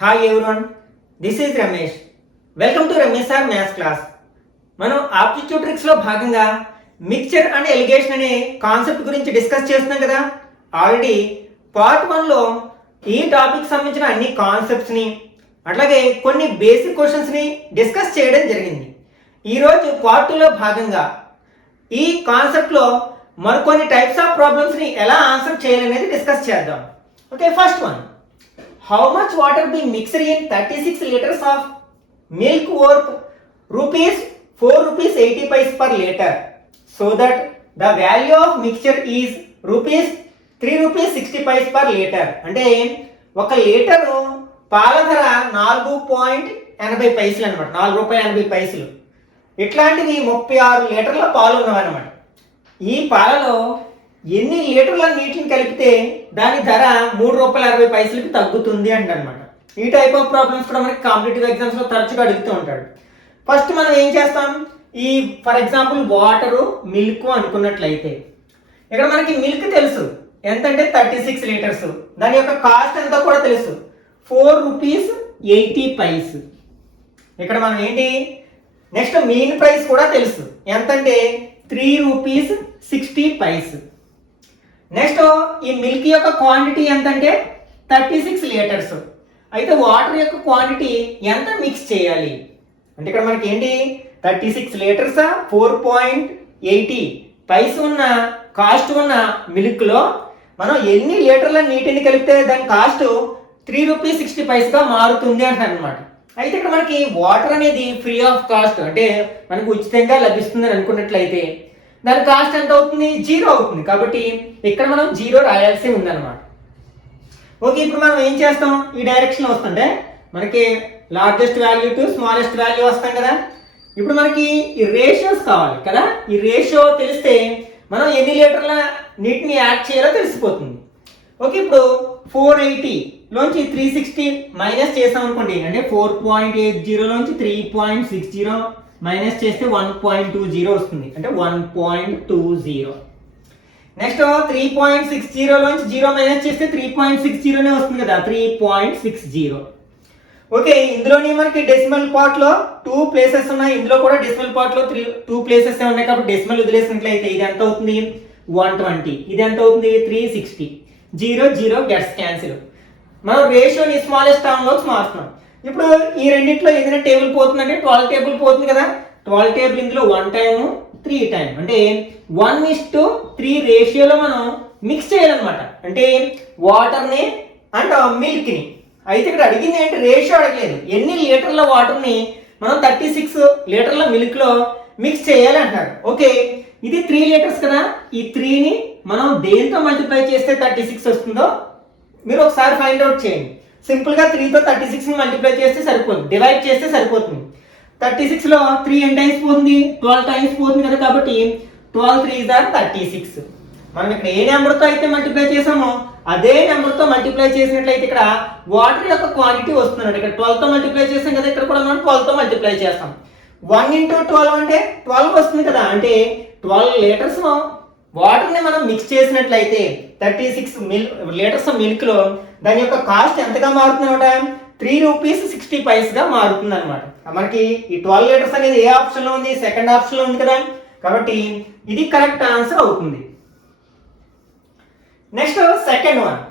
Hi everyone, this is Ramesh. Welcome to Ramesh sir maths class. మనం aptitude ట్రిక్స్లో భాగంగా mixture and allegation అనే concept గురించి discuss చేస్తున్నాం కదా. ఆల్రెడీ పార్ట్ 1లో ఈ టాపిక్ సంబంధించిన అన్ని కాన్సెప్ట్స్ని అట్లాగే కొన్ని బేసిక్ క్వశ్చన్స్ని డిస్కస్ చేయడం జరిగింది. ఈరోజు పార్ట్ 2లో భాగంగా ఈ కాన్సెప్ట్లో మరికొన్ని టైప్స్ ఆఫ్ ప్రాబ్లమ్స్ని ఎలా ఆన్సర్ చేయాలనేది డిస్కస్ చేద్దాం. Okay, first one. How much water be mixed in 36 liters of milk worth rupees 4 rupees 80 paise per liter, so that the value of mixture is rupees 3 rupees 60 paise per liter. అంటే ఒక litre పాల ధర 4.80 పైసలు అనమాట, 4 రూపాయల 80 పైసలు. ఇట్లాంటివి 36 లీటర్ల పాలు ఉన్నవన్నమాట. ఈ పాలలో ఎన్ని లీటర్ల నీటిని కలిపితే దాని ధర 3 రూపాయల 60 పైసలకి తగ్గుతుంది అంటనమాట. ఈ టైప్ ఆఫ్ ప్రాబ్లమ్స్ కూడా మనకి కాంపిటేటివ్ ఎగ్జామ్స్లో తరచుగా అడుగుతూ ఉంటాడు. ఫస్ట్ మనం ఏం చేస్తాం, ఈ ఫర్ ఎగ్జాంపుల్ వాటరు మిల్క్ అనుకున్నట్లయితే ఇక్కడ మనకి మిల్క్ తెలుసు ఎంతంటే 36 లీటర్స్. దాని యొక్క కాస్ట్ ఎంతో కూడా తెలుసు, 4 రూపీస్ 80 పైస్. ఇక్కడ మనం ఏంటి నెక్స్ట్ మెయిన్ ప్రైస్ కూడా తెలుసు ఎంతంటే 3 రూపీస్ 60 పైస్. నెక్స్ట్ ఈ మిల్క్ యొక్క క్వాంటిటీ ఎంతంటే 36 లీటర్స్. అయితే వాటర్ యొక్క క్వాంటిటీ ఎంత మిక్స్ చేయాలి అంటే ఇక్కడ మనకి ఏంటి 36 లీటర్స్ 4.80 పైస్ ఉన్న కాస్ట్ ఉన్న మిల్క్లో మనం ఎన్ని లీటర్ల నీటిని కలిపితే దాని కాస్ట్ 3 రూపీస్ 60 పైస్గా మారుతుంది అంటారు అనమాట. అయితే ఇక్కడ మనకి వాటర్ అనేది ఫ్రీ ఆఫ్ కాస్ట్, అంటే మనకు ఉచితంగా లభిస్తుందని అనుకున్నట్లయితే దాని కాస్ట్ ఎంత అవుతుంది, 0 అవుతుంది. కాబట్టి ఇక్కడ మనం 0 రాయాల్సి ఉందన్నమాట. ఓకే, ఇప్పుడు మనం ఏం చేస్తాం, ఈ డైరెక్షన్లో వస్తుంటే మనకి largest value to smallest value వస్తాం కదా. ఇప్పుడు మనకి ఈ రేషియోస్ కావాలి కదా. ఈ రేషియో తెలిస్తే మనం ఎన్ని లీటర్ల నీటిని యాడ్ చేయాలో తెలిసిపోతుంది. ఓకే, ఇప్పుడు 480 లోంచి 360 మైనస్ చేస్తాం అనుకోండి, అంటే 4.80 లోంచి 3.60 మైనస్ చేస్తే 1.20 వస్తుంది, అంటే 1.20. నెక్స్ట్ 3.60 లోంచి 0 మైనస్ చేస్తే 3.60 వస్తుంది కదా, 3.60. ఓకే, ఇందులోని మనకి డెసిమల్ పార్ట్లో 2 ప్లేసెస్ ఉన్నాయి. ఇందులో కూడా డెసిమల్ పార్ట్లో 2 ప్లేసెస్ ఉన్నాయి కాబట్టి డెసిమల్ వదిలేసినట్లయితే ఇది ఎంత అవుతుంది 120, ఇది ఎంత అవుతుంది 360. 0 గెట్స్ క్యాన్సిల్. మనం రేషియోని స్మాలెస్ట్ టర్మ్లోకి మారుస్తున్నాం. ఇప్పుడు ఈ రెండిట్లో ఏదైనా టేబుల్ పోతుందంటే 12 టేబుల్ పోతుంది కదా. 12 టేబుల్ ఇందులో 1 టైము 3 టైం, అంటే 1:3 రేషియోలో మనం మిక్స్ చేయాలన్నమాట. అంటే వాటర్ని అండ్ మిల్క్ని. అయితే ఇక్కడ అడిగింది ఏంటి, రేషియో అడగలేదు, ఎన్ని లీటర్ల వాటర్ని మనం 36 లీటర్ల మిల్క్లో మిక్స్ చేయాలి అంటారు. ఓకే, ఇది 3 లీటర్స్ కదా. ఈ 3ని మనం దేంతో మల్టిప్లై చేస్తే 36 వస్తుందో మీరు ఒకసారి ఫైండ్ అవుట్ చేయండి. సింపుల్గా 3తో 36ని మల్టిప్లై చేస్తే సరిపోతుంది, డివైడ్ చేస్తే సరిపోతుంది. 36లో 3 ఎన్ని టైమ్స్ పోతుంది, 12 టైమ్స్ పోతుంది కదా. కాబట్టి 12 3s are 36. మనం ఇక్కడ ఏ నెంబర్తో అయితే మల్టిప్లై చేసామో అదే నెంబర్తో మల్టిప్లై చేసినట్లయితే ఇక్కడ వాటర్ యొక్క క్వాంటిటీ వస్తుంది. ఇక్కడ 12తో మల్టిప్లై చేసాం కదా, ఇక్కడ కూడా మనం 12తో మల్టిప్లై చేస్తాం. 1 × 12 అంటే 12 వస్తుంది కదా. అంటే 12 లీటర్స్ వాటర్ని మనం మిక్స్ చేసినట్లయితే 36 లీటర్స్ మిల్క్లో దాని యొక్క కాస్ట్ ఎంతగా మారుతుంది అనమాట, 3 రూపీస్ 60 పైస్గా మారుతుంది అనమాట. మనకి ఈ 12 లీటర్స్ అనేది ఏ ఆప్షన్లో ఉంది, సెకండ్ ఆప్షన్లో ఉంది కదా. కాబట్టి ఇది కరెక్ట్ ఆన్సర్ అవుతుంది. Next second one.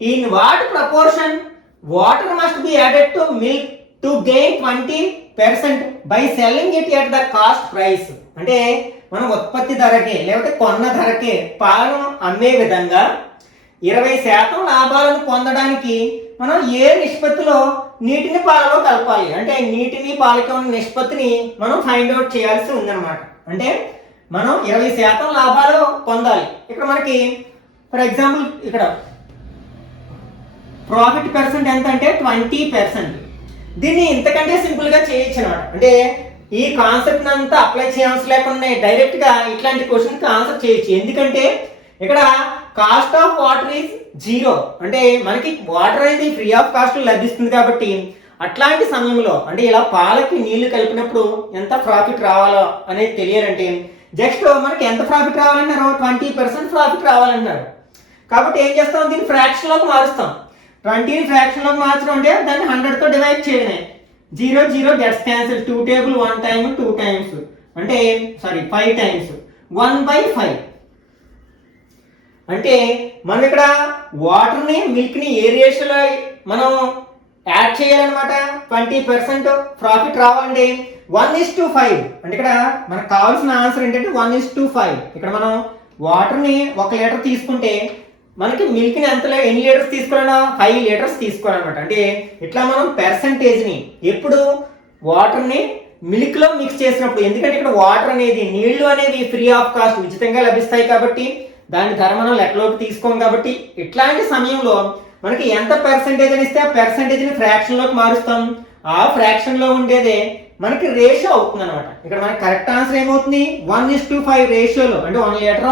In what proportion water must be added to milk to gain 20% by selling it at the cost price. అంటే మనం ఉత్పత్తి ధరకే లేకపోతే కొన్న ధరకే పాలను అమ్మే విధంగా 20% లాభాలను పొందడానికి మనం ఏ నిష్పత్తిలో నీటిని పాలలో కలపాలి, అంటే నీటిని పాలకి ఉన్న నిష్పత్తిని మనం ఫైండ్ అవుట్ చేయాల్సి ఉందన్నమాట. అంటే మనం 20% లాభాలు పొందాలి. ఇక్కడ మనకి ఫర్ ఎగ్జాంపుల్ ఇక్కడ ప్రాఫిట్ పర్సెంట్ ఎంత అంటే 20%. దీన్ని ఇంతకంటే సింపుల్గా చేయొచ్చు అనమాట. అంటే ఈ కాన్సెప్ట్ అంతా అప్లై చేయాల్సి లేకుండా డైరెక్ట్గా ఇట్లాంటి క్వశ్చన్కి ఆన్సర్ చేయొచ్చు. ఎందుకంటే ఇక్కడ కాస్ట్ ఆఫ్ వాటర్ ఈజ్ 0, అంటే మనకి వాటర్ అనేది ఫ్రీ ఆఫ్ కాస్ట్ లభిస్తుంది. కాబట్టి అట్లాంటి సమయంలో అంటే ఇలా పాలకి నీళ్లు కలిపినప్పుడు ఎంత ప్రాఫిట్ రావాలో అనేది తెలియాలంటే జస్ట్ మనకి ఎంత ప్రాఫిట్ రావాలన్నారు, 20% ప్రాఫిట్ రావాలన్నారు. కాబట్టి ఏం చేస్తాం, దీన్ని ఫ్రాక్షన్లోకి మారుస్తాం. 20ని ఫ్రాక్షన్లోకి మార్చడం అంటే దాన్ని 100తో డివైడ్ చేయడమే. 0 0 gets cancel. 2 table 1 time 2 times అంటే 5 టైమ్స్ 1/5. అంటే మనం ఇక్కడ వాటర్ని మిల్క్ని ఏ రేషియోలో మనం యాడ్ చేయాలన్నమాట. 20% ప్రాఫిట్ రావాలండి. 1:5. అంటే ఇక్కడ మనకు కావాల్సిన ఆన్సర్ ఏంటంటే 1:5. ఇక్కడ మనం వాటర్ని 1 లీటర్ తీసుకుంటే మనకి మిల్క్ని ఎన్ని లీటర్స్ తీసుకోవాలన్నా 5 లీటర్స్ తీసుకోవాలన్నమాట. అంటే ఇట్లా మనం పర్సంటేజ్ని ఎప్పుడు వాటర్ని మిల్క్లో మిక్స్ చేసినప్పుడు, ఎందుకంటే ఇక్కడ వాటర్ అనేది నీళ్లు అనేవి ఫ్రీ ఆఫ్ కాస్ట్ ఉచితంగా లభిస్తాయి కాబట్టి దాని ధర మనం లెక్కలోకి తీసుకోం కాబట్టి ఇట్లాంటి సమయంలో మనకి ఎంత పర్సంటేజ్ అని ఇస్తే ఆ పర్సంటేజ్ని ఫ్రాక్షన్లోకి మారుస్తాం. ఆ ఫ్రాక్షన్లో ఉండేదే మనకి రేషియో అవుతుంది అనమాట. ఇక్కడ మనకి కరెక్ట్ ఆన్సర్ ఏమవుతుంది 1:5 రేషియోలో. అంటే 1 లీటర్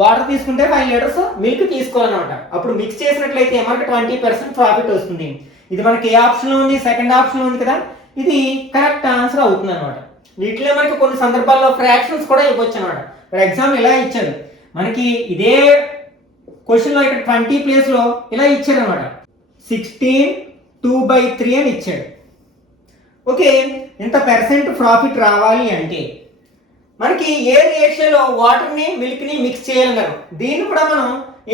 వాటర్ తీసుకుంటే 5 లీటర్స్ మిల్క్ తీసుకోవాలన్నమాట. అప్పుడు మిక్స్ చేసినట్లయితే మనకి 20% ప్రాఫిట్ వస్తుంది. ఇది మనకి ఏ ఆప్షన్లో ఉంది, సెకండ్ ఆప్షన్లో ఉంది కదా, ఇది కరెక్ట్ ఆన్సర్ అవుతుంది అనమాట. వీటిలో మనకి కొన్ని సందర్భాల్లో ఫ్రాక్షన్స్ కూడా ఇవ్వచ్చు అనమాట. ఫర్ ఎగ్జాంపుల్ ఇలా ఇచ్చాడు మనకి ఇదే క్వశ్చన్లో ఇక్కడ 20 ప్లేస్లో ఇలా ఇచ్చాడు అనమాట. 16 2/3 అని ఇచ్చాడు. ఓకే, ఇంత పర్సెంట్ ప్రాఫిట్ రావాలి అంటే మనకి ఏ రేషియోలో వాటర్ని మిల్క్ని మిక్స్ చేయాలన్నారు. దీన్ని కూడా మనం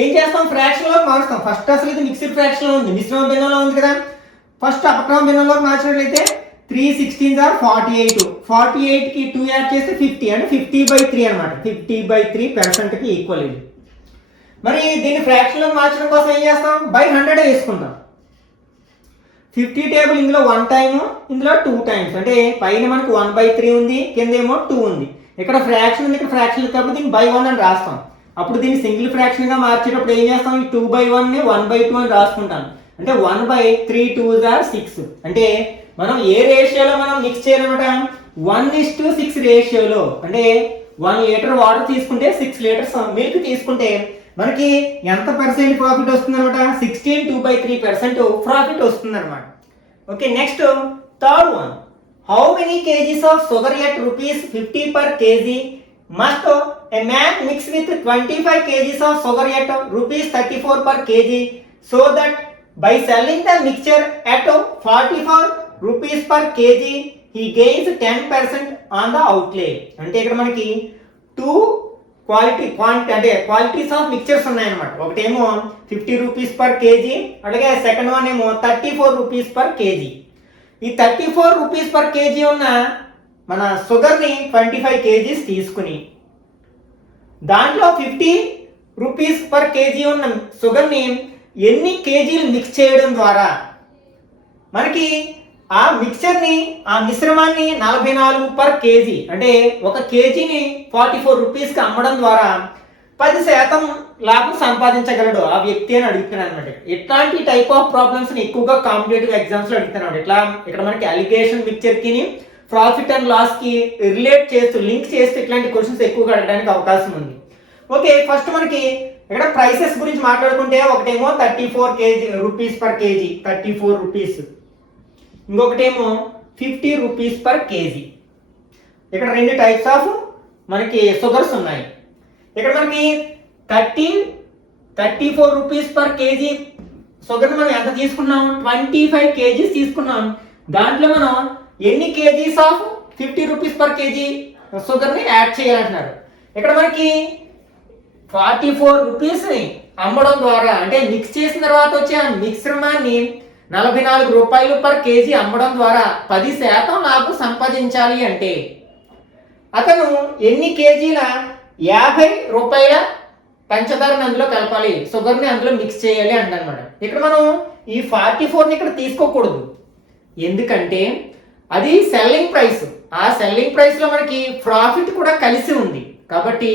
ఏం చేస్తాం, ఫ్రాక్షన్లోకి మారుస్తాం. ఫస్ట్ అసలు ఇది మిక్స్డ్ ఫ్రాక్షన్లో ఉంది, మిశ్రమ భిన్నంలో ఉంది కదా. ఫస్ట్ అపక్రమ భిన్నంలోకి మార్చినట్లయితే 3 16 are 48. 48కి 2 యాడ్ చేస్తే 50 అంటే 50/3 అనమాట. 50/3%కి ఈక్వల్ ఇది. మరి దీన్ని ఫ్రాక్షన్లోకి మార్చడం కోసం ఏం చేస్తాం, బై 100 వేసుకుంటాం. 50 టేబుల్ ఇందులో 1 టైమ్, ఇందులో 2 టైమ్స్. అంటే పైన మనకు 1/3 ఉంది, కింద ఏమో 2 ఉంది. ఇక్కడ ఫ్రాక్షన్ ఉంది, ఇక్కడ ఫ్రాక్షన్ కాబట్టి దీన్ని బై 1 అని రాస్తాం. అప్పుడు దీన్ని సింగిల్ ఫ్రాక్షన్గా మార్చేటప్పుడు ఏం చేస్తాం, ఈ 2/1ని 1/2 అని రాసుకుంటాం. అంటే 1/3 2s are 6. అంటే మనం ఏ రేషియోలో మనం మిక్స్ చేయాలన్నమాట, 1:6 రేషియోలో. అంటే 1 లీటర్ వాటర్ తీసుకుంటే 6 లీటర్స్ మిల్క్ తీసుకుంటే మనకి ఎంత పర్సెంట్ ప్రాఫిట్ వస్తుంది అనమాట, 16 2/3% ప్రాఫిట్ వస్తుంది అనమాట. Okay, next third one. How many kgs of sugar at ₹50 per kg must a man mix with 25 kgs of sugar at ₹34 per kg so that by selling the mixture at ₹44 per kg he gains 10% on the outlay. అంటే ఇక్కడ మనకి 2 qualities of mixtures ఉన్నాయన్నమాట. ఒకటేమో ₹50 per kg, అలాగే second one ఏమో ₹34 per kg. ఈ ₹34 per kg ఉన్న మన షుగర్ని 25 kgs తీసుకుని దాంట్లో ₹50 per kg ఉన్న షుగర్ని ఎన్ని కేజీలు మిక్స్ చేయడం ద్వారా మనకి ఆ మిక్చర్ని, ఆ మిశ్రమాన్ని 44 per kg అంటే 1 కేజీని ₹44కి అమ్మడం ద్వారా 10% లాభం సంపాదించగలడు ఆ వ్యక్తి అని అడుగుతున్నాను అనమాట. ఇట్లాంటి టైప్ ఆఫ్ ప్రాబ్లమ్స్ని ఎక్కువగా కాంపిటేటివ్ ఎగ్జామ్స్లో అడుగుతున్నాడు. ఇట్లా ఇక్కడ మనకి అలిగేషన్ మిక్చర్కి ప్రాఫిట్ అండ్ లాస్కి రిలేట్ చేస్తూ లింక్ చేస్తూ ఇట్లాంటి క్వశ్చన్స్ ఎక్కువగా అడగడానికి అవకాశం ఉంది. ఓకే, ఫస్ట్ మనకి ఇక్కడ ప్రైసెస్ గురించి మాట్లాడుకుంటే ఒకటేమో ₹34 per kg, ₹34. ఇంకొకటేమో ₹50 per kg. ఇక్కడ 2 టైప్స్ ఆఫ్ మనకి షుగర్స్ ఉన్నాయి. ఇక్కడ మనకి ₹34 per kg షుగర్ మనం ఎంత తీసుకున్నాం, 25 kgs తీసుకున్నాం. దాంట్లో మనం ఎన్ని కేజీస్ ఆఫ్ ₹50 per kg షుగర్ని యాడ్ చేయాలంటున్నారు. ఇక్కడ మనకి ₹44ని అమ్మడం ద్వారా, అంటే మిక్స్ చేసిన తర్వాత వచ్చే ఆ మిశ్రమాన్ని ₹44 per kg అమ్మడం ద్వారా 10% లాభం సంపాదించాలి అంటే అతను ఎన్ని కేజీల ₹50 పంచదారని అందులో కలపాలి, షుగర్ని అందులో మిక్స్ చేయాలి అంటనమాట. ఇక్కడ మనం ఈ 44ని ఇక్కడ తీసుకోకూడదు, ఎందుకంటే అది సెల్లింగ్ ప్రైస్. ఆ సెల్లింగ్ ప్రైస్లో మనకి ప్రాఫిట్ కూడా కలిసి ఉంది కాబట్టి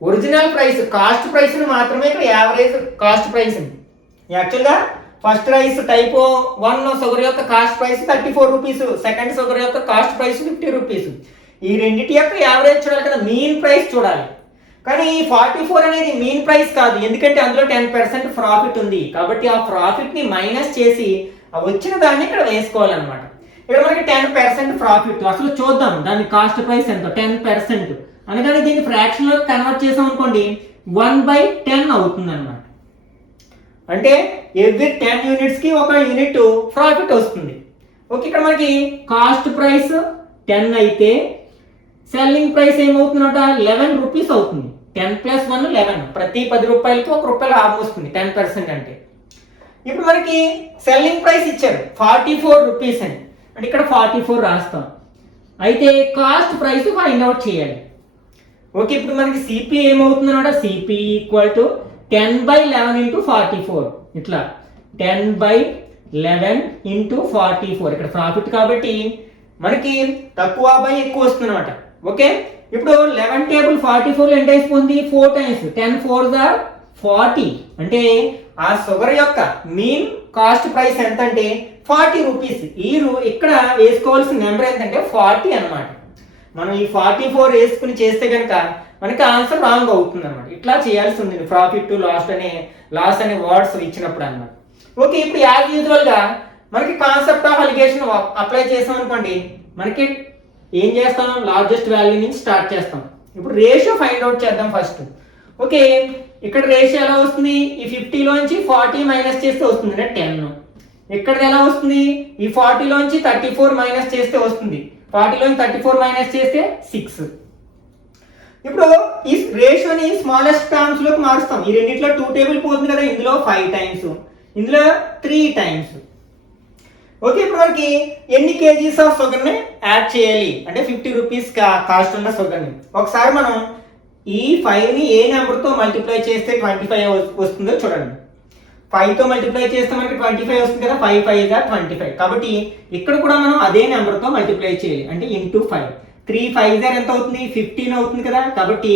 ఒరిజినల్ ప్రైస్, కాస్ట్ ప్రైస్ని మాత్రమే ఇక్కడ యావరేజ్ కాస్ట్ ప్రైస్ ఉంది. యాక్చువల్గా ఫస్ట్ రైస్ టైప్ 1 షుగర్ యొక్క కాస్ట్ ప్రైస్ ₹34, సెకండ్ షుగర్ యొక్క కాస్ట్ ప్రైస్ ₹50. ఈ రెండింటి యొక్క యావరేజ్ చూడాలి కదా, మీన్ ప్రైస్ చూడాలి. కానీ ఈ 44 అనేది మీన్ ప్రైస్ కాదు, ఎందుకంటే అందులో 10% ప్రాఫిట్ ఉంది కాబట్టి ఆ ప్రాఫిట్ని మైనస్ చేసి వచ్చిన దాన్ని ఇక్కడ వేసుకోవాలన్నమాట. ఇక్కడ మనకి 10% ప్రాఫిట్. అసలు చూద్దాం దాని కాస్ట్ ప్రైస్ ఎంత, 10% అనగానే దీన్ని ఫ్రాక్షన్లో కన్వర్ట్ చేసాం అనుకోండి 1/10 అవుతుంది అనమాట. అంటే ఎవ్రీ 10 యూనిట్స్కి ఒక యూనిట్ ప్రాఫిట్ వస్తుంది. ఓకే, ఇక్కడ మనకి కాస్ట్ ప్రైస్ 10 అయితే సెల్లింగ్ ప్రైస్ ఏమవుతుందట 11 రూపీస్ అవుతుంది. 10 + 1 11, ప్రతి 10 రూపాయలకి 1 రూపాయి లాభం వస్తుంది 10% అంటే. ఇప్పుడు మనకి సెల్లింగ్ ప్రైస్ ఇచ్చారు 44 రూపీస్ అని, అంటే ఇక్కడ 44 రాస్తాం. అయితే కాస్ట్ ప్రైస్ ఫైండ్ అవుట్ చేయాలి. ఓకే, ఇప్పుడు మనకి సిపి ఏమవుతుందన్నమాట, సిపి = 10/11 × 44, ఇట్లా 10/11 × 44. ఇక్కడ ప్రాఫిట్ కాబట్టి మనకి తక్కువ బై ఎక్కువ వస్తుంది అనమాట. ఓకే, ఇప్పుడు 11 టేబుల్ 44 ఎంత అయిపోతుంది, 4 టైమ్స్, 10 4s are 40. అంటే ఆ షుగర్ యొక్క మీన్ కాస్ట్ ప్రైస్ ఎంత అంటే 40 రూపీస్. ఇక్కడ వేసుకోవాల్సిన నెంబర్ ఏంటంటే 40 అనమాట. మనం ఈ 44 వేసుకుని చేస్తే కనుక మనకి ఆన్సర్ రాంగ్ అవుతుంది అనమాట. ఇట్లా చేయాల్సి ఉంది ప్రాఫిట్ టు లాస్ అనే వర్డ్స్ ఇచ్చినప్పుడు అనమాట. ఓకే, ఇప్పుడు యాజ్ యూజువల్ గా మనకి కాన్సెప్ట్ ఆఫ్ అలిగేషన్ అప్లై చేసాం అనుకోండి, మనకి ఏం చేస్తాం, లార్జెస్ట్ వాల్యూ నుంచి స్టార్ట్ చేస్తాం. ఇప్పుడు రేషియో ఫైండ్ అవుట్ చేద్దాం ఫస్ట్. ఓకే, ఇక్కడ రేషియో ఎలా వస్తుంది, ఈ 50లోంచి 40 మైనస్ చేస్తే వస్తుంది అంటే 10. ఇక్కడది ఎలా వస్తుంది, ఈ 40లోంచి 34 మైనస్ చేస్తే వస్తుంది, 40లోంచి 34 మైనస్ చేస్తే 6. ఇప్పుడు ఈ రేషియోని స్మాలెస్ట్ టర్మ్స్ లోకి మారుస్తాం. ఈ రెండిట్లో 2 టేబుల్ పోతుంది కదా, ఇందులో 5 టైమ్స్, ఇందులో 3 టైమ్స్. ఓకే, ఇప్పుడు మనకి ఎన్ని కేజీస్ ఆఫ్ షుగర్ని యాడ్ చేయాలి అంటే 50 రూపీస్ కాస్ట్ ఉన్న షుగర్ని. ఒకసారి మనం ఈ 5ని ఏ నెంబర్తో మల్టిప్లై చేస్తే 25 వస్తుందో చూడండి. 5తో మల్టిప్లై చేస్తే మనకి 25 వస్తుంది కదా, 5 5 = 25. కాబట్టి ఇక్కడ కూడా మనం అదే నెంబర్తో మల్టిప్లై చేయాలి, అంటే ఇంటూ 5. 3 5 ఎంత అవుతుంది, 15 అవుతుంది కదా. కాబట్టి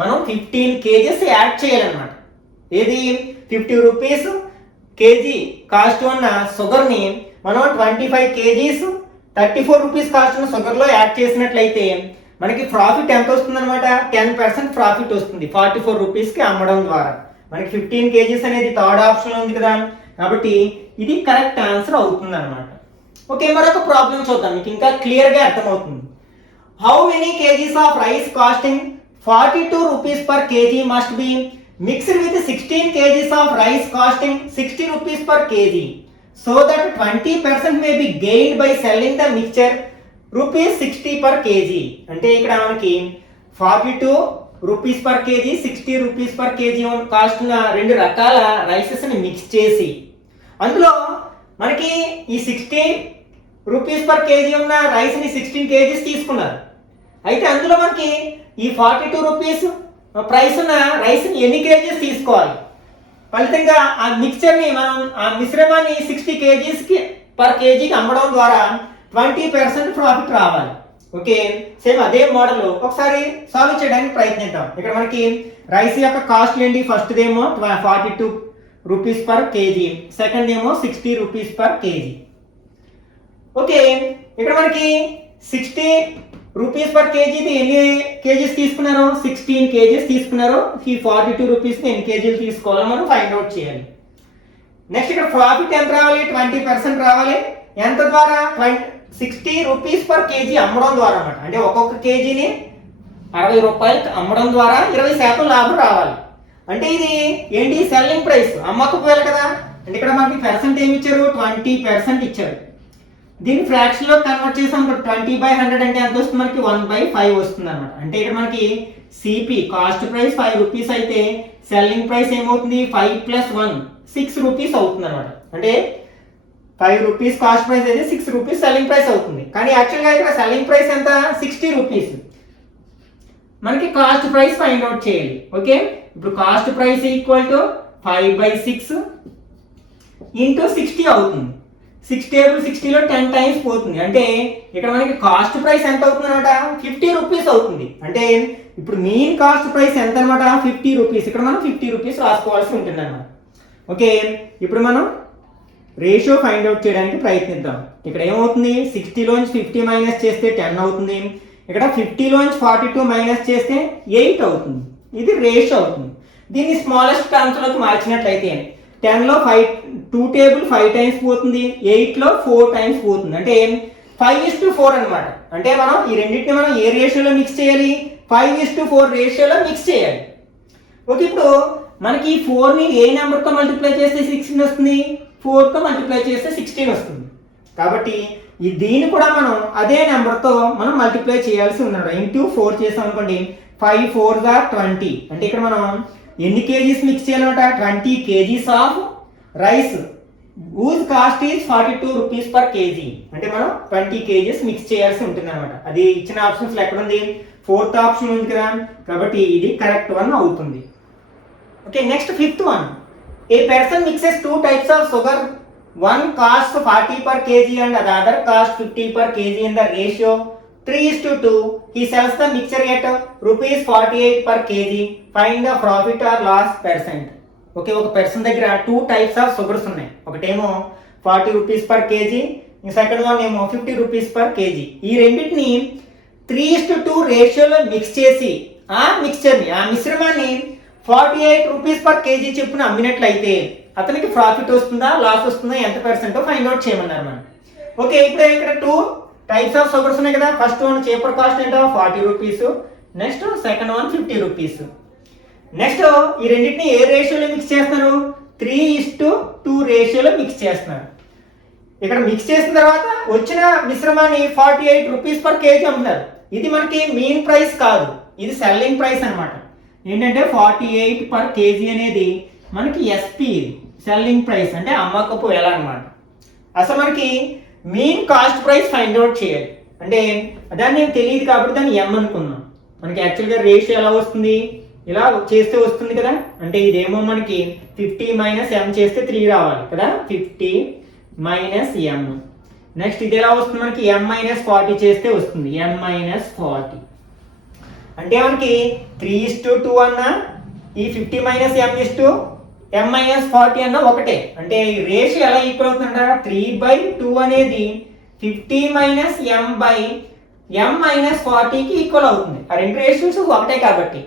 మనం 15 కేజెస్ యాడ్ చేయాలన్నమాట. ఏది 50 రూపీస్ కేజీ కాస్ట్ ఉన్న షుగర్ని మనం 25 కేజీస్ 34 రూపీస్ కాస్ట్ ఉన్న షుగర్లో యాడ్ చేసినట్లయితే మనకి ప్రాఫిట్ ఎంత వస్తుంది అనమాట, 10% ప్రాఫిట్ వస్తుంది 44 రూపీస్కి అమ్మడం ద్వారా. మనకి 15 కేజీస్ అనేది థర్డ్ ఆప్షన్ ఉంది కదా, కాబట్టి ఇది కరెక్ట్ ఆన్సర్ అవుతుంది అనమాట. ఓకే, మరొక ప్రాబ్లం చూద్దాం, మీకు ఇంకా క్లియర్గా అర్థమవుతుంది. How many kgs of rice costing 42 rupees per kg must be mixed with 16 kgs of rice costing 60 rupees per kg, so that 20% may be gained by selling the mixture ₹60 per kg. అంటే ఇక్కడ మనకి 42 rupees per kg 60 rupees per kg cost ఉన్న 2 రకాల rises ని mix చేసి అందులో మనకి ఈ 16 rupees per kg ఉన్న రైస్ ని 16 kgs తీసుకున్నారు. అయితే అందులో మనకి ఈ 42 రూపీస్ ప్రైస్ ఉన్న రైస్ ని ఎన్ని కేజీస్ తీసుకోవాలి, ఫలితంగా ఆ మిక్చర్ని మనం ఆ మిశ్రమాన్ని 60 kgs per kg అమ్మడం ద్వారా 20% ప్రాఫిట్ రావాలి. ఓకే, సేమ్ అదే మోడల్ ఒకసారి సాల్వ్ చేయడానికి ప్రయత్నిద్దాం. ఇక్కడ మనకి రైస్ యొక్క కాస్ట్ ఏంటి, ఫస్ట్ ఏమో 42 రూపీస్ per kg, సెకండ్ ఏమో 60 రూపీస్ per kg. ఓకే, ఇక్కడ మనకి 60 రూపీస్ per kg ఎన్ని కేజీస్ తీసుకున్నారు, 16 కేజీస్ తీసుకున్నారు. ఈ 42 రూపీస్ ఎన్ని కేజీలు తీసుకోవాలో మనం ఫైండ్ అవుట్ చేయాలి. నెక్స్ట్ ఇక్కడ ప్రాఫిట్ ఎంత రావాలి, 20% రావాలి. ఎంత ద్వారా, 60 రూపీస్ per kg అమ్మడం ద్వారా అన్నమాట. అంటే ఒక్కొక్క కేజీని 60 రూపాయలకి అమ్మడం ద్వారా 20% లాభం రావాలి. అంటే ఇది ఏంటి, సెల్లింగ్ ప్రైస్, అమ్మకపు వేల కదా. అంటే ఇక్కడ మనకి పర్సెంట్ ఏమి ఇచ్చారు, 20% ఇచ్చారు. దీన్ని ఫ్రాక్షన్ లో కన్వర్ట్ చేసాం, 20/100 అంటే ఎంత వస్తుంది, మనకి 1/5 వస్తుంది అనమాట. అంటే ఇక్కడ మనకి సిపి కాస్ట్ ప్రైస్ 5 రూపీస్ అయితే సెల్లింగ్ ప్రైస్ ఏమవుతుంది, 5 + 1 6 రూపీస్ అవుతుంది అనమాట. అంటే 5 రూపీస్ కాస్ట్ ప్రైస్ అయితే 6 రూపీస్ సెల్లింగ్ ప్రైస్ అవుతుంది. కానీ యాక్చువల్గా ఇక్కడ సెల్లింగ్ ప్రైస్ ఎంత, 60 రూపీస్. మనకి కాస్ట్ ప్రైస్ ఫైండ్ అవుట్ చేయాలి. ఓకే, ఇప్పుడు కాస్ట్ ప్రైస్ = 5/6 × 60 అవుతుంది. 6 టేబుల్ 60లో 10 టైమ్స్ పోతుంది. అంటే ఇక్కడ మనకి కాస్ట్ ప్రైస్ ఎంత అవుతుంది అనమాట, 50 రూపీస్ అవుతుంది. అంటే ఇప్పుడు మెయిన్ కాస్ట్ ప్రైస్ ఎంత అనమాట, 50 రూపీస్. ఇక్కడ మనం 50 రూపీస్ రాసుకోవాల్సి ఉంటుంది అనమాట. ఓకే, ఇప్పుడు మనం రేషియో ఫైండ్ అవుట్ చేయడానికి ప్రయత్నిద్దాం. ఇక్కడ ఏమవుతుంది, 60లోంచి 50 మైనస్ చేస్తే 10 అవుతుంది. ఇక్కడ 50లోంచి 42 మైనస్ చేస్తే 8 అవుతుంది. ఇది రేషియో అవుతుంది. దీన్ని స్మాలెస్ట్ టర్మ్స్ లోకి మార్చినట్లయితే 10లో 2 టేబుల్ 5 టైమ్స్ పోతుంది, 8లో 4 టైమ్స్ పోతుంది. అంటే 5:4 అనమాట. అంటే మనం ఈ రెండింటిని మనం ఏ రేషియోలో మిక్స్ చేయాలి, 5:4 రేషియోలో మిక్స్ చేయాలి. ఓకే, ఇప్పుడు మనకి ఈ 4ని ఏ నెంబర్తో మల్టిప్లై చేస్తే 16 వస్తుంది, 4తో మల్టిప్లై చేస్తే 16 వస్తుంది. కాబట్టి దీన్ని కూడా మనం అదే నెంబర్తో మనం మల్టిప్లై చేయాల్సి ఉందన్నమాట. ఇంటూ 4 చేసాం అనుకోండి, 5 4s are 20. అంటే ఇక్కడ మనం ఎన్ని కేజీస్ మిక్స్ చేయాలన్నమాట, 20 kgs of rice whose cost is 42 rupees per KG. అంటే మనం 20 kgs మిక్స్ చేయాల్సి ఉంటుంది అనమాట. అది ఇచ్చిన ఆప్షన్స్లో ఎక్కడ ఉంది, 4th ఆప్షన్ ఉంది కదా, కాబట్టి ఇది కరెక్ట్ వన్ అవుతుంది. Okay, next 5th one. A person mixes 2 types of sugar, one costs 40 per kg and the other costs 50 per kg in the ratio 3:2. He sells the mixture at rupees 48 per kg. Find the profit or loss percent. Okay, ఒక person దగ్గర 2 types of sugars ఉన్నాయి. ఒకటేమో 40 rupees per KG, second one ఏమో 50 rupees per KG. ఈ రెండింటిని 3:2 రేషియోలో mix చేసి ఆ మిశ్రమాన్ని 48 రూపీస్ పర్ కేజీ చెప్పున అమ్మినట్లయితే అతనికి ప్రాఫిట్ వస్తుందా, లాస్ వస్తుందా, ఎంత పర్సెంటో ఫైండ్ అవుట్ చేయమన్నారు మనం. ఓకే, ఇప్పుడు ఇక్కడ 2 types ఆఫ్ షుగర్స్ ఉన్నాయి కదా. ఫస్ట్ వన్ చీపర్ కాస్ట్ ఏంటో 40 rupees, next second one 50 rupees. Next ఈ రెండింటిని ఏ రేషియోలో మిక్స్ చేస్తున్నారు, 3:2 రేషియోలో మిక్స్ చేస్తున్నారు. ఇక్కడ మిక్స్ చేసిన తర్వాత వచ్చిన మిశ్రమాన్ని 48 రూపీస్ పర్ కేజీ అమ్ముతారు. ఇది మనకి మీన్ ప్రైస్ కాదు, ఇది సెల్లింగ్ ప్రైస్ అనమాట. ఏంటంటే 48 పర్ కేజీ అనేది మనకి ఎస్పీ, సెల్లింగ్ ప్రైస్ అంటే అమ్మకపు వెల అనమాట. అసలు మనకి mean cost price find out చేయాలి అంటే దాన్ని తెలియదు కాబట్టి దాన్ని ఎం అనుకున్నాం. మనకి యాక్చువల్గా రేషియో ఎలా వస్తుంది, ఇలా చేస్తే వస్తుంది కదా. అంటే ఇదేమో మనకి 50 మైనస్ ఎం చేస్తే 3 రావాలి కదా, 50 మైనస్ ఎం. నెక్స్ట్ ఇది ఎలా వస్తుంది, మనకి ఎం మైనస్ 40 చేస్తే వస్తుంది, ఎం మైనస్ 40. అంటే మనకి 3:2 అన్నా ఈ 50 మైనస్ ఎం మైనస్ 40 అన్న ఒకటే. అంటే రేషియో ఎలా ఈక్వల్ అవుతుందంట, 3/2 అనేది 50 మైనస్ ఎం మైనస్ 40కి ఈక్వల్ అవుతుంది. ఆ రెండు రేషియోస్ ఒకటే కాబట్టి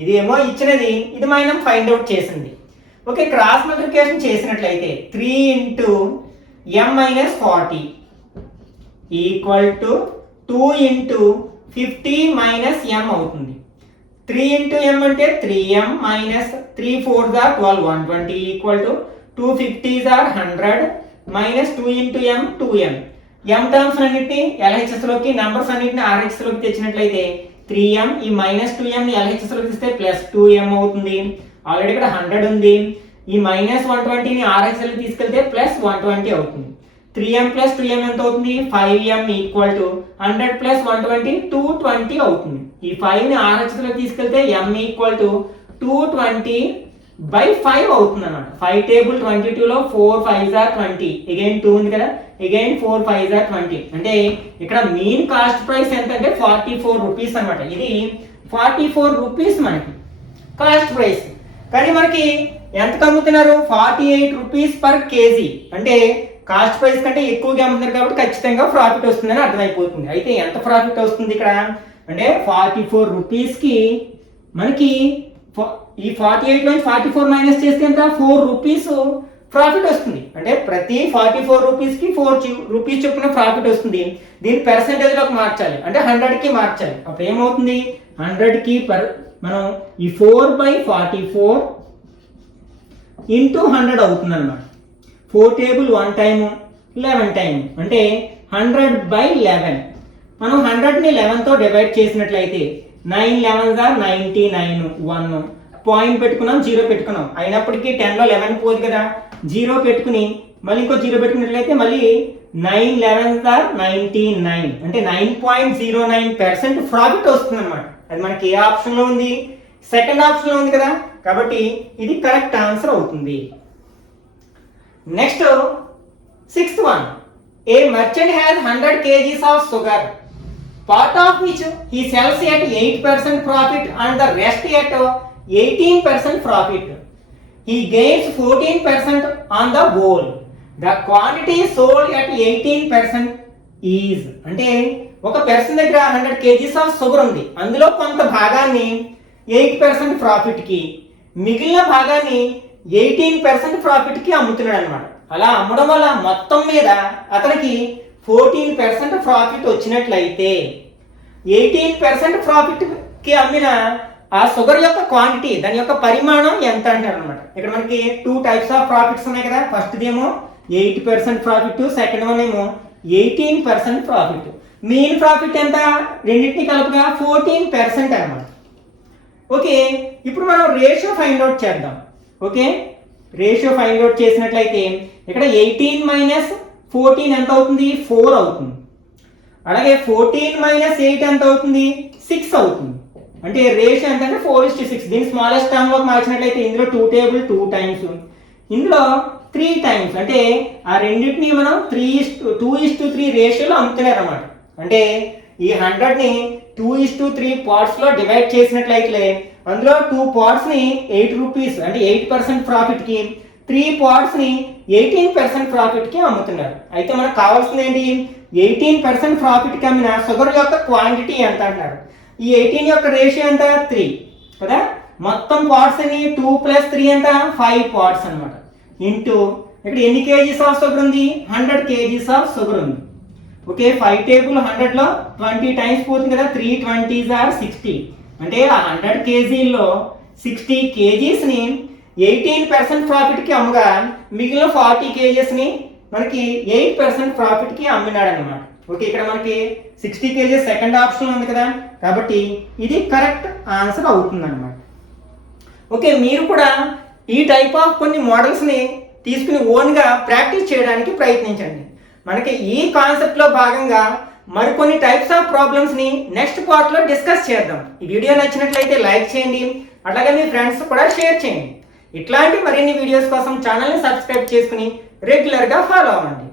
ఇది ఏమో ఇచ్చినది, ఇది మనం ఫైండ్ అవుట్ చేసింది. ఓకే, క్రాస్ మల్టిప్లికేషన్ చేసినట్లయితే 3 into m minus 40 equal to 2 into 50 minus m అవుతుంది. 3 ఇంటూ ఎం అంటే 3m minus 3 4s are 12, 120 equal to 2 50s are 100 minus 2 into m 2m. M terms అన్నిటిని LHS లోకి, నెంబర్స్ అన్నిటిని RHS లోకి తెచ్చినట్లయితే 3m, ఈ minus 2m LHS లోకి తెస్తే plus 2m అవుతుంది. ఆల్రెడీ ఇక్కడ 100 ఉంది, ఈ మైనస్ 120ని RHS లోకి తీసుకెళ్తే ప్లస్ 120 అవుతుంది. 3m ప్లస్ 2m ఎంత అవుతుంది, 5m ఈక్వల్ టు 100 ప్లస్ 120 220 అవుతుంది. ఈ 5ని RHS లోకి తీసుకెళ్తే m ఈక్వల్ టు 220/5 అవుతుంది అన్నమాట. 5 టేబుల్ 22లో 4 5s are 20, అగైన్ 2 ఉంది కదా, అగైన్ 4 5s are 20. అంటే ఇక్కడ మీన్ కాస్ట్ ప్రైస్ ఎంత అంటే 44 రూపీస్ అనమాట. ఇది 44 రూపీస్ మనకి కాస్ట్ ప్రైస్. కానీ మనకి ఎంత అమ్ముతున్నారు, 48 రూపీస్ పర్ కేజీ. అంటే కాస్ట్ ప్రైస్ కంటే ఎక్కువగా అమ్ముతున్నారు కాబట్టి ఖచ్చితంగా ప్రాఫిట్ వస్తుందని అర్థమైపోతుంది. అయితే ఎంత ప్రాఫిట్ వస్తుంది ఇక్కడ అంటే 44 రూపీస్కి మనకి ఈ 48 నుంచి 44 మైనస్ చేస్తే ఎంత, 4 రూపీస్ ప్రాఫిట్ వస్తుంది. అంటే ప్రతి 44 రూపీస్కి 4 రూపీస్ చొప్పున ప్రాఫిట్ వస్తుంది. దీన్ని పర్సెంటేజ్లోకి మార్చాలి అంటే 100కి మార్చాలి. అప్పుడు ఏమవుతుంది, 100కి మనం ఈ 4/44 ఇంటూ 100 అవుతుంది అనమాట. 4 టేబుల్ 1 టైము 11 టైము అంటే 100/11. మనం 100ని 11తో డివైడ్ చేసినట్లయితే 9 11s are 99, 1 పాయింట్ పెట్టుకున్నాం, 0 పెట్టుకున్నాం. అయినప్పటికీ 10లో 11 పోదు కదా, 0 పెట్టుకుని మళ్ళీ ఇంకో 0 పెట్టుకున్నట్లయితే మళ్ళీ 9 11s are 99 అంటే 9.09% ప్రాఫిట్ వస్తుంది అనమాట. అది మనకి ఏ ఆప్షన్లో ఉంది, సెకండ్ ఆప్షన్లో ఉంది కదా, కాబట్టి ఇది కరెక్ట్ ఆన్సర్ అవుతుంది. Next 6th one. A merchant has 100 kgs of sugar, part of which he sells at 8% profit and the rest at 18% profit. He gains 14% on the whole. The quantity sold at 18% is. అంటే ఒక person దగ్గర 100 kgs of sugar ఉంది, అందులో కొంత భాగాన్ని 8% ప్రాఫిట్కి, మిగిలిన భాగాన్ని 18% ప్రాఫిట్కి అమ్ముతున్నాడు అనమాట. అలా అమ్మడం వల్ల మొత్తం మీద అతనికి 14% ప్రాఫిట్ వచ్చినట్లయితే 18% ప్రాఫిట్కి అమ్మిన ఆ షుగర్ యొక్క క్వాంటిటీ, దాని యొక్క పరిమాణం ఎంత అంటారు అనమాట. ఇక్కడ మనకి 2 టైప్స్ ఆఫ్ ప్రాఫిట్స్ ఉన్నాయి కదా. ఫస్ట్ ఏమో 8% ప్రాఫిట్, సెకండ్ వన్ ఏమో 18% ప్రాఫిట్. మెయిన్ ప్రాఫిట్ ఎంత? రెండింటిని కలుపుగా 14% అనమాట. ఓకే, ఇప్పుడు మనం రేషియో ఫైండ్ అవుట్ చేద్దాం. ఓకే, రేషియో ఫైండ్ అవుట్ చేసినట్లయితే ఇక్కడ 18 - 14 ఎంత అవుతుంది? 4 అవుతుంది. అలాగే 14 - 8 ఎంత అవుతుంది? 6 అవుతుంది. అంటే రేషియో ఎంత అంటే 4:6. దీన్ని స్మాలెస్ట్ టర్మ్ లోకి మార్చినట్లయితే ఇందులో 2 టేబుల్ 2 టైమ్స్, ఇందులో 3 టైమ్స్. అంటే ఆ రెండింటిని మనం 2:3 రేషియోలో అమ్ముతున్నారు అన్నమాట. అంటే ఈ 100ని 2:3 పార్ట్స్ లో డివైడ్ చేసినట్లయితే అందులో 2 పార్ట్స్ ని 8 రూపీస్ అంటే 8% ప్రాఫిట్ కి, 3 పార్ట్స్ ని 18% ప్రాఫిట్ కి అమ్ముతున్నారు. అయితే మనకు కావాల్సింది ఏంటి? 18% ప్రాఫిట్ కి అమ్మిన షుగర్ యొక్క క్వాంటిటీ ఎంత అంటారు. ఈ 18 యొక్క రేషియో ఎంత? 3 కదా. మొత్తం పార్ట్స్ అని 2 + 3 ఎంత? 5 పార్ట్స్ అనమాట. ఇంటూ ఇక్కడ ఎన్ని కేజీస్ ఆఫ్ షుగర్ ఉంది? 100 కేజీస్ ఆఫ్ షుగర్ ఉంది. ఓకే, 5 టేబుల్ 100 లో 20 టైమ్స్ పోతుంది కదా. 3 20s are 60. అంటే ఆ 100 కేజీల్లో 60 కేజీస్ ని 18% ప్రాఫిట్ కి అమ్మగా మిగిలిన 40 కేజీస్ ని మనకి 8% ప్రాఫిట్ కి అమ్మినాడు అనమాట. ఓకే, ఇక్కడ మనకి 60 కేజీస్ సెకండ్ ఆప్షన్ ఉంది కదా, కాబట్టి ఇది కరెక్ట్ ఆన్సర్ అవుతుంది అనమాట. ఓకే, మీరు కూడా ఈ టైప్ ఆఫ్ కొన్ని మోడల్స్ని తీసుకుని ఓన్గా ప్రాక్టీస్ చేయడానికి ప్రయత్నించండి. మనకి ఈ కాన్సెప్ట్లో భాగంగా మరికొన్ని టైప్స్ ఆఫ్ ప్రాబ్లమ్స్ని నెక్స్ట్ పార్ట్లో డిస్కస్ చేద్దాం. ఈ వీడియో నచ్చినట్లయితే లైక్ చేయండి, అట్లాగే మీ ఫ్రెండ్స్ కూడా షేర్ చేయండి. ఇట్లాంటి మరిన్ని వీడియోస్ కోసం ఛానల్ని సబ్స్క్రైబ్ చేసుకుని రెగ్యులర్గా ఫాలో అవ్వండి.